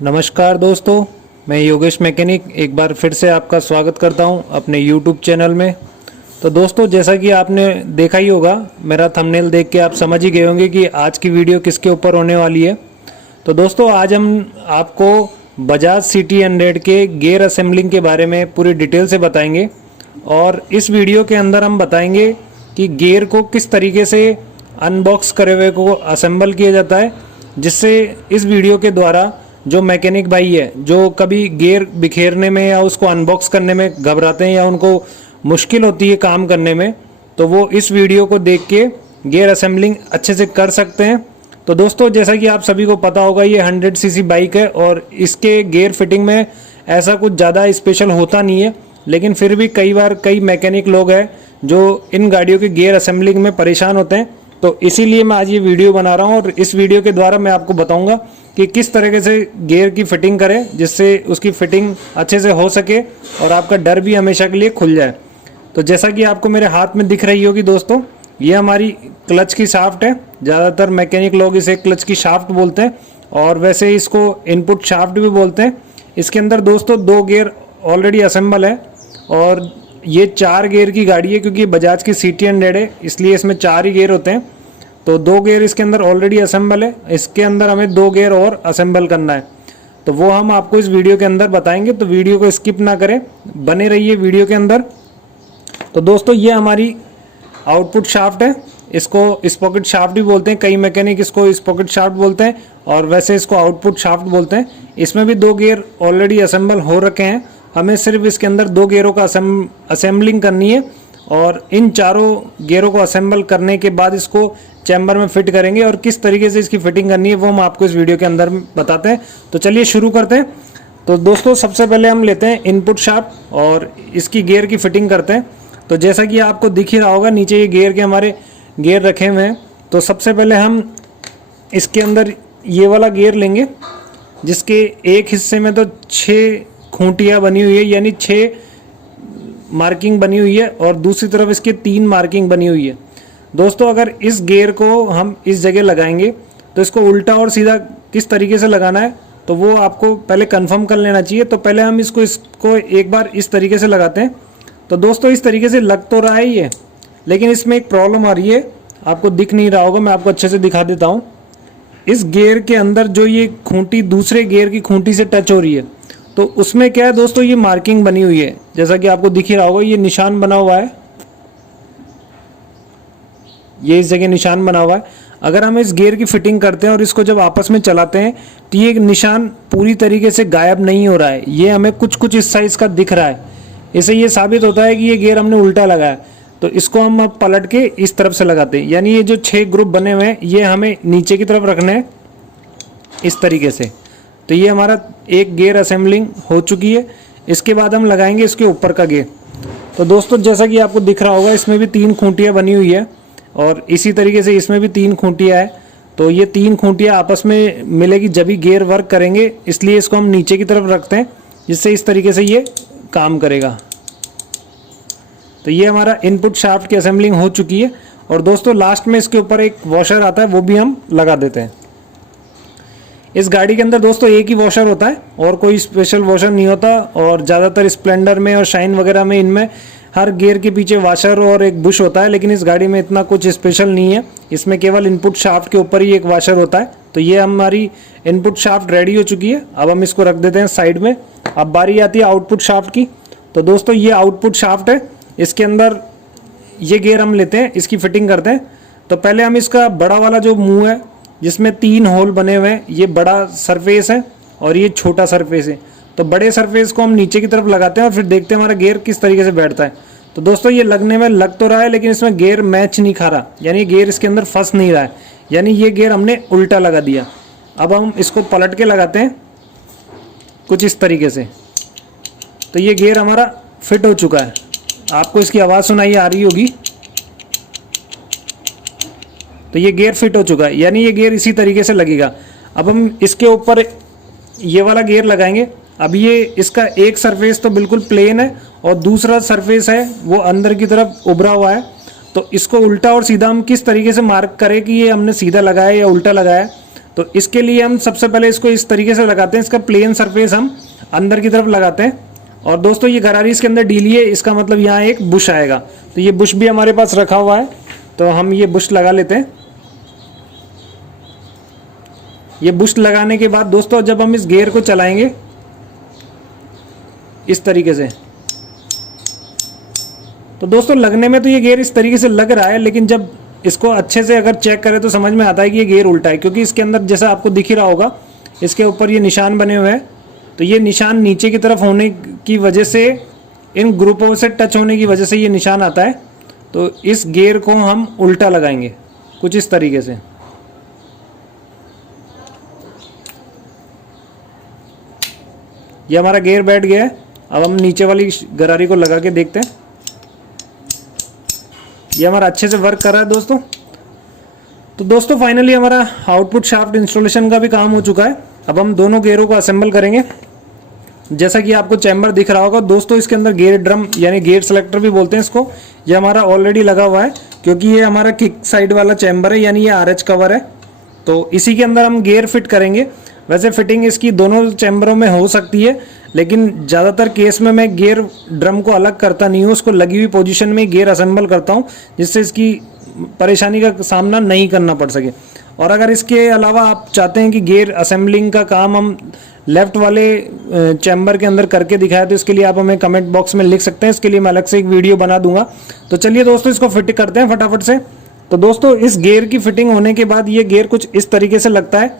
नमस्कार दोस्तों, मैं योगेश मैकेनिक एक बार फिर से आपका स्वागत करता हूं अपने YouTube चैनल में। तो दोस्तों, जैसा कि आपने देखा ही होगा, मेरा थंबनेल देख के आप समझ ही गए होंगे कि आज की वीडियो किसके ऊपर होने वाली है। तो दोस्तों, आज हम आपको बजाज CT100 के गियर असेंबलिंग के बारे में पूरी डिटेल से बताएंगे और इस वीडियो के अंदर हम बताएंगे कि गियर को किस तरीके से अनबॉक्स करे हुए को असेंबल किया जाता है, जिससे इस वीडियो के द्वारा जो मैकेनिक भाई है जो कभी गियर बिखेरने में या उसको अनबॉक्स करने में घबराते हैं या उनको मुश्किल होती है काम करने में, तो वो इस वीडियो को देख के गियर असेंबलिंग अच्छे से कर सकते हैं। तो दोस्तों, जैसा कि आप सभी को पता होगा, ये 100cc बाइक है और इसके गियर फिटिंग में ऐसा कुछ ज़्यादा स्पेशल होता नहीं है, लेकिन फिर भी कई बार कई मैकेनिक लोग हैं जो इन गाड़ियों के गियर असेंबलिंग में परेशान होते हैं। तो इसीलिए मैं आज ये वीडियो बना रहा हूँ और इस वीडियो के द्वारा मैं आपको बताऊंगा कि किस तरीके से गियर की फिटिंग करें जिससे उसकी फिटिंग अच्छे से हो सके और आपका डर भी हमेशा के लिए खुल जाए। तो जैसा कि आपको मेरे हाथ में दिख रही होगी दोस्तों, ये हमारी क्लच की शाफ्ट है। ज़्यादातर मैकेनिक लोग इसे क्लच की शाफ्ट बोलते हैं और वैसे इसको इनपुट शाफ्ट भी बोलते हैं। इसके अंदर दोस्तों 2 गियर ऑलरेडी असेंबल है और ये 4 गियर की गाड़ी है, क्योंकि बजाज की CT100 है इसलिए इसमें 4 ही गियर होते हैं। तो 2 गियर इसके अंदर ऑलरेडी असेंबल है, इसके अंदर हमें 2 गियर और असेंबल करना है, तो वो हम आपको इस वीडियो के अंदर बताएंगे। तो वीडियो को स्किप ना करें, बने रहिए वीडियो के अंदर। तो दोस्तों, ये हमारी आउटपुट शाफ्ट है, इसको स्पॉकेट शाफ्ट भी बोलते हैं, कई मैकेनिक इसको स्पॉकेट शाफ्ट बोलते हैं और वैसे इसको आउटपुट शाफ्ट बोलते हैं। इसमें भी 2 गियर ऑलरेडी असेंबल हो रखे हैं, हमें सिर्फ इसके अंदर 2 गियरों का असेंबलिंग करनी है और इन चारों गियरों को असेंबल करने के बाद इसको चैम्बर में फिट करेंगे और किस तरीके से इसकी फिटिंग करनी है वो हम आपको इस वीडियो के अंदर बताते हैं। तो चलिए शुरू करते हैं। तो दोस्तों, सबसे पहले हम लेते हैं इनपुट शाफ्ट और इसकी गियर की फिटिंग करते हैं। तो जैसा कि आपको दिख ही रहा होगा, नीचे ये गियर के हमारे गियर रखे हुए हैं। तो सबसे पहले हम इसके अंदर ये वाला गियर लेंगे, जिसके एक हिस्से में तो 6 खूंटियाँ बनी हुई है, यानी 6 मार्किंग बनी हुई है और दूसरी तरफ इसके 3 मार्किंग बनी हुई है। दोस्तों, अगर इस गियर को हम इस जगह लगाएंगे तो इसको उल्टा और सीधा किस तरीके से लगाना है तो वो आपको पहले कंफर्म कर लेना चाहिए। तो पहले हम इसको एक बार इस तरीके से लगाते हैं। तो दोस्तों, इस तरीके से लग तो रहा है ये, लेकिन इसमें एक प्रॉब्लम आ रही है, आपको दिख नहीं रहा होगा, मैं आपको अच्छे से दिखा देता हूँ। इस गियर के अंदर जो ये खूंटी दूसरे गियर की खूंटी से टच हो रही है, तो उसमें क्या है दोस्तों, ये मार्किंग बनी हुई है, जैसा कि आपको दिख ही रहा होगा, ये निशान बना हुआ है, ये इस जगह निशान बना हुआ है। अगर हम इस गियर की फिटिंग करते हैं और इसको जब आपस में चलाते हैं तो ये निशान पूरी तरीके से गायब नहीं हो रहा है, ये हमें कुछ कुछ इस साइज का दिख रहा है। इससे ये साबित होता है कि ये गियर हमने उल्टा लगाया। तो इसको हम अब पलट के इस तरफ से लगाते हैं, यानी ये जो 6 ग्रुप बने हुए हैं ये हमें नीचे की तरफ रखने हैं इस तरीके से। तो ये हमारा एक गियर असेंबलिंग हो चुकी है। इसके बाद हम लगाएंगे इसके ऊपर का गियर। तो दोस्तों, जैसा कि आपको दिख रहा होगा, इसमें भी 3 खूंटियाँ बनी हुई है और इसी तरीके से इसमें भी 3 खूंटियाँ है। तो ये 3 खूंटियाँ आपस में मिलेगी जब भी गियर वर्क करेंगे, इसलिए इसको हम नीचे की तरफ रखते हैं, जिससे इस तरीके से ये काम करेगा। तो ये हमारा इनपुट शाफ्ट की असेंबलिंग हो चुकी है और दोस्तों, लास्ट में इसके ऊपर एक वॉशर आता है, वो भी हम लगा देते हैं। इस गाड़ी के अंदर दोस्तों एक ही वॉशर होता है और कोई स्पेशल वॉशर नहीं होता, और ज़्यादातर स्प्लेंडर में और शाइन वगैरह में इनमें हर गियर के पीछे वॉशर और एक बुश होता है, लेकिन इस गाड़ी में इतना कुछ स्पेशल नहीं है, इसमें केवल इनपुट शाफ्ट के ऊपर ही एक वॉशर होता है। तो ये हमारी इनपुट शाफ्ट रेडी हो चुकी है, अब हम इसको रख देते हैं साइड में। अब बारी आती है आउटपुट शाफ्ट की। तो दोस्तों, ये आउटपुट शाफ्ट है, इसके अंदर ये गियर हम लेते हैं, इसकी फिटिंग करते हैं। तो पहले हम इसका बड़ा वाला जो मुंह है जिसमें 3 होल बने हुए हैं, ये बड़ा सरफेस है और ये छोटा सरफेस है। तो बड़े सरफेस को हम नीचे की तरफ लगाते हैं और फिर देखते हैं हमारा गियर किस तरीके से बैठता है। तो दोस्तों, ये लगने में लग तो रहा है, लेकिन इसमें गियर मैच नहीं खा रहा, यानी गियर इसके अंदर फंस नहीं रहा है, यानी ये गियर हमने उल्टा लगा दिया। अब हम इसको पलट के लगाते हैं कुछ इस तरीके से। तो ये गियर हमारा फिट हो चुका है, आपको इसकी आवाज़ सुनाई आ रही होगी। तो ये गियर फिट हो चुका है, यानी ये गियर इसी तरीके से लगेगा। अब हम इसके ऊपर ये वाला गियर लगाएंगे। अब ये इसका एक सरफेस तो बिल्कुल प्लेन है और दूसरा सरफेस है वो अंदर की तरफ उभरा हुआ है। तो इसको उल्टा और सीधा हम किस तरीके से मार्क करें कि ये हमने सीधा लगाया या उल्टा लगाया, तो इसके लिए हम सबसे पहले इसको इस तरीके से लगाते हैं, इसका प्लेन सरफेस हम अंदर की तरफ लगाते हैं। और दोस्तों ये गरारी इसके अंदर डीली है, इसका मतलब यहाँ एक बुश आएगा, तो ये बुश भी हमारे पास रखा हुआ है, तो हम ये बुश लगा लेते हैं। ये बुश लगाने के बाद दोस्तों जब हम इस गियर को चलाएंगे इस तरीके से, तो दोस्तों लगने में तो ये गियर इस तरीके से लग रहा है, लेकिन जब इसको अच्छे से अगर चेक करें तो समझ में आता है कि ये गियर उल्टा है, क्योंकि इसके अंदर जैसा आपको दिख ही रहा होगा इसके ऊपर ये निशान बने हुए हैं, तो ये निशान नीचे की तरफ होने की वजह से, इन ग्रुपों से टच होने की वजह से ये निशान आता है। तो इस गियर को हम उल्टा लगाएंगे कुछ इस तरीके से। ये हमारा गियर बैठ गया है। अब हम नीचे वाली गरारी को लगा के देखते हैं, ये हमारा अच्छे से वर्क कर रहा है दोस्तों। तो दोस्तों फाइनली हमारा आउटपुट शाफ्ट इंस्टॉलेशन का भी काम हो चुका है। अब हम दोनों गियरों को असेंबल करेंगे। जैसा कि आपको चैम्बर दिख रहा होगा दोस्तों, इसके अंदर गियर ड्रम यानी गियर सेलेक्टर भी बोलते हैं इसको, ये हमारा ऑलरेडी लगा हुआ है, क्योंकि ये हमारा किक साइड वाला चैम्बर है, यानी ये RH कवर है। तो इसी के अंदर हम गियर फिट करेंगे। वैसे फिटिंग इसकी दोनों चैम्बरों में हो सकती है, लेकिन ज़्यादातर केस में मैं गियर ड्रम को अलग करता नहीं हूँ, उसको लगी हुई पोजीशन में गियर असेंबल करता हूँ, जिससे इसकी परेशानी का सामना नहीं करना पड़ सके। और अगर इसके अलावा आप चाहते हैं कि गियर असेंबलिंग का काम हम लेफ्ट वाले चैम्बर के अंदर करके दिखाया, तो इसके लिए आप हमें कमेंट बॉक्स में लिख सकते हैं, इसके लिए मैं अलग से एक वीडियो बना दूंगा। तो चलिए दोस्तों इसको फिट करते हैं फटाफट से। तो दोस्तों इस गियर की फिटिंग होने के बाद ये गियर कुछ इस तरीके से लगता है।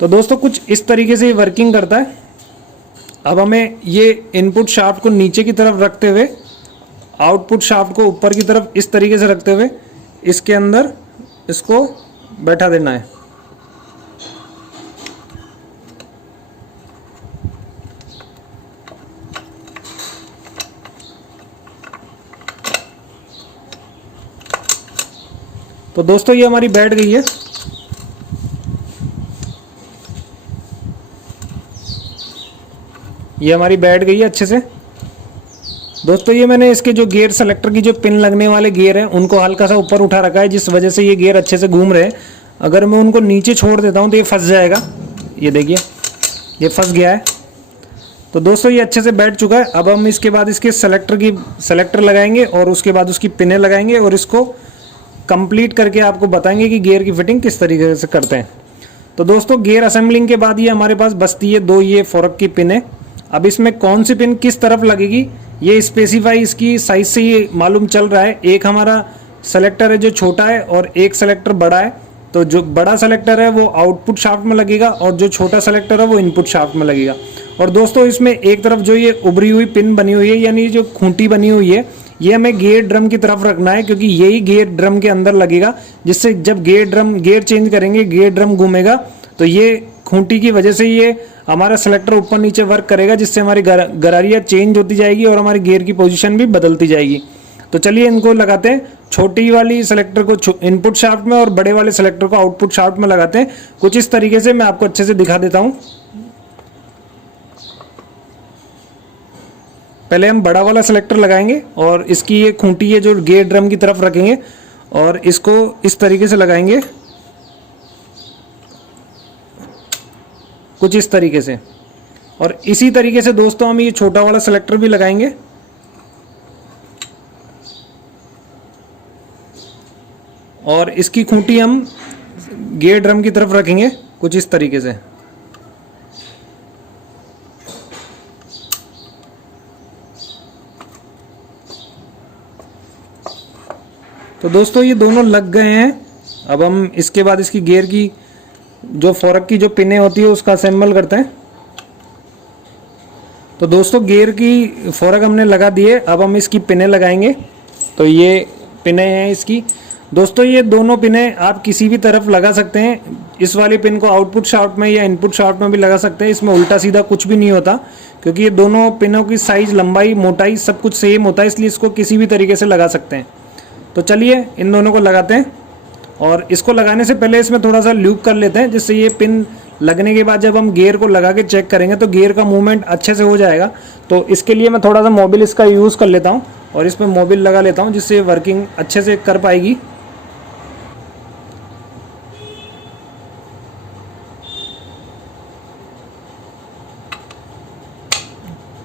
तो दोस्तों कुछ इस तरीके से वर्किंग करता है। अब हमें ये इनपुट शाफ्ट को नीचे की तरफ रखते हुए, आउटपुट शाफ्ट को ऊपर की तरफ इस तरीके से रखते हुए इसके अंदर इसको बैठा देना है। तो दोस्तों ये हमारी बैठ गई है। ये हमारी बैठ गई है अच्छे से। दोस्तों ये मैंने इसके जो गियर सेलेक्टर की जो पिन लगने वाले गियर हैं उनको हल्का सा ऊपर उठा रखा है, जिस वजह से ये गियर अच्छे से घूम रहे हैं। अगर मैं उनको नीचे छोड़ देता हूँ तो ये फंस जाएगा। ये देखिए ये फंस गया है। तो दोस्तों ये अच्छे से बैठ चुका है। अब हम इसके बाद इसके सेलेक्टर लगाएंगे और उसके बाद उसकी पिनें लगाएंगे और इसको कंप्लीट करके आपको बताएंगे कि गियर की फिटिंग किस तरीके से करते हैं। तो दोस्तों गियर असेंबलिंग के बाद ये हमारे पास बचती है दो ये फोरक की पिनें। अब इसमें कौन सी पिन किस तरफ लगेगी ये स्पेसिफाई इसकी साइज से ये मालूम चल रहा है। एक हमारा सेलेक्टर है जो छोटा है और एक सेलेक्टर बड़ा है। तो जो बड़ा सेलेक्टर है वो आउटपुट शाफ्ट में लगेगा और जो छोटा सेलेक्टर है वो इनपुट शाफ्ट में लगेगा। और दोस्तों इसमें एक तरफ जो ये उभरी हुई पिन बनी हुई है यानी जो खूंटी बनी हुई है ये हमें गियर ड्रम की तरफ रखना है, क्योंकि यही गियर ड्रम के अंदर लगेगा, जिससे जब गियर चेंज करेंगे गियर ड्रम घूमेगा तो ये खूंटी की वजह से ये हमारा सेलेक्टर ऊपर नीचे वर्क करेगा, जिससे हमारी गरारियाँ चेंज होती जाएगी और हमारी गियर की पोजीशन भी बदलती जाएगी। तो चलिए इनको लगाते हैं। छोटी वाली सेलेक्टर को इनपुट शाफ्ट में और बड़े वाले सेलेक्टर को आउटपुट शाफ्ट में लगाते हैं। कुछ इस तरीके से मैं आपको अच्छे से दिखा देता हूँ। पहले हम बड़ा वाला सेलेक्टर लगाएंगे और इसकी ये खूंटी है जो गियर ड्रम की तरफ रखेंगे और इसको इस तरीके से लगाएंगे कुछ इस तरीके से। और इसी तरीके से दोस्तों हम ये छोटा वाला सेलेक्टर भी लगाएंगे। और इसकी खूंटी हम गियर ड्रम की तरफ रखेंगे कुछ इस तरीके से। तो दोस्तों ये दोनों लग गए हैं। अब हम इसके बाद इसकी गियर की जो फोरक की जो पिनें होती है उसका असेंबल करते हैं। तो दोस्तों गियर की फोरक हमने लगा दी है। अब हम इसकी पिनें लगाएंगे। तो ये पिनें हैं इसकी। दोस्तों ये दोनों पिनें आप किसी भी तरफ लगा सकते हैं। इस वाली पिन को आउटपुट शाफ्ट में या इनपुट शाफ्ट में भी लगा सकते हैं। इसमें उल्टा सीधा कुछ भी नहीं होता, क्योंकि ये दोनों पिनों की साइज, लंबाई, मोटाई सब कुछ सेम होता है, इसलिए इसको किसी भी तरीके से लगा सकते हैं। तो चलिए इन दोनों को लगाते हैं। और इसको लगाने से पहले इसमें थोड़ा सा लूप कर लेते हैं, जिससे ये पिन लगने के बाद जब हम गियर को लगा के चेक करेंगे तो गियर का मूवमेंट अच्छे से हो जाएगा। तो इसके लिए मैं थोड़ा सा मोबिल इसका यूज़ कर लेता हूँ और इसमें मोबिल लगा लेता हूँ जिससे वर्किंग अच्छे से कर पाएगी।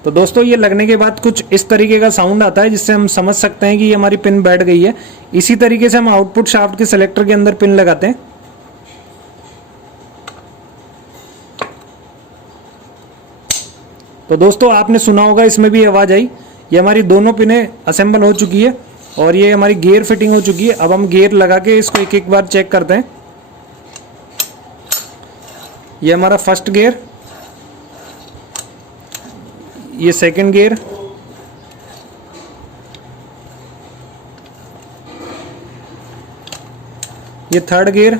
तो दोस्तों ये लगने के बाद कुछ इस तरीके का साउंड आता है जिससे हम समझ सकते हैं कि ये हमारी पिन बैठ गई है। इसी तरीके से हम आउटपुट शाफ्ट के सेलेक्टर के अंदर पिन लगाते हैं। तो दोस्तों आपने सुना होगा इसमें भी आवाज़ आई। ये हमारी दोनों पिनें असेंबल हो चुकी है और ये हमारी गियर फिटिंग हो चुकी है। अब हम गियर लगा के इसको एक एक बार चेक करते हैं। ये हमारा फर्स्ट गियर, ये सेकंड गियर, ये थर्ड गियर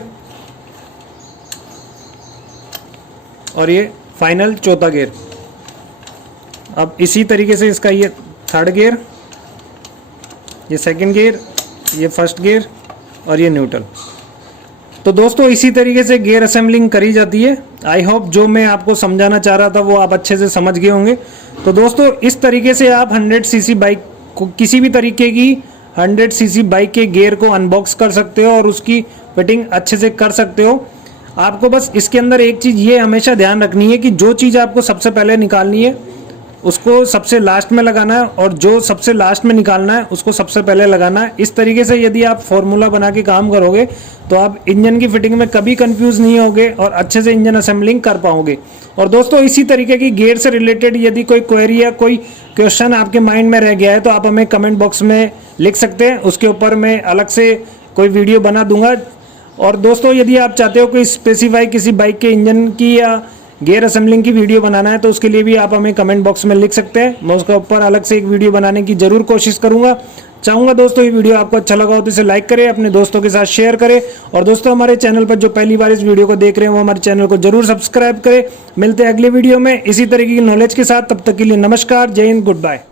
और ये फाइनल चौथा गियर। अब इसी तरीके से इसका ये थर्ड गियर, ये सेकंड गियर, ये फर्स्ट गियर और ये न्यूट्रल। तो दोस्तों इसी तरीके से गियर असेंबलिंग करी जाती है। आई होप जो मैं आपको समझाना चाह रहा था वो आप अच्छे से समझ गए होंगे। तो दोस्तों इस तरीके से आप 100 सीसी बाइक को, किसी भी तरीके की 100 सीसी बाइक के गियर को अनबॉक्स कर सकते हो और उसकी फिटिंग अच्छे से कर सकते हो। आपको बस इसके अंदर एक चीज़ ये हमेशा ध्यान रखनी है कि जो चीज़ आपको सबसे पहले निकालनी है उसको सबसे लास्ट में लगाना है और जो सबसे लास्ट में निकालना है उसको सबसे पहले लगाना है। इस तरीके से यदि आप फॉर्मूला बना के काम करोगे तो आप इंजन की फिटिंग में कभी कंफ्यूज नहीं होगे और अच्छे से इंजन असेंबलिंग कर पाओगे। और दोस्तों इसी तरीके की गियर से रिलेटेड यदि कोई क्वेरी या कोई क्वेश्चन आपके माइंड में रह गया है तो आप हमें कमेंट बॉक्स में लिख सकते हैं। उसके ऊपर मैं अलग से कोई वीडियो बना दूंगा। और दोस्तों यदि आप चाहते हो कोई स्पेसिफाई किसी बाइक के इंजन की या गियर असेंबलिंग की वीडियो बनाना है तो उसके लिए भी आप हमें कमेंट बॉक्स में लिख सकते हैं। मैं उसके ऊपर अलग से एक वीडियो बनाने की जरूर कोशिश करूंगा। चाहूँगा दोस्तों ये वीडियो आपको अच्छा लगा हो तो इसे लाइक करें, अपने दोस्तों के साथ शेयर करें और दोस्तों हमारे चैनल पर जो पहली बार इस वीडियो को देख रहे हैं वो हमारे चैनल को जरूर सब्सक्राइब करें। मिलते हैं अगले वीडियो में इसी तरीके की नॉलेज के साथ। तब तक के लिए नमस्कार, जय हिंद, गुड बाय।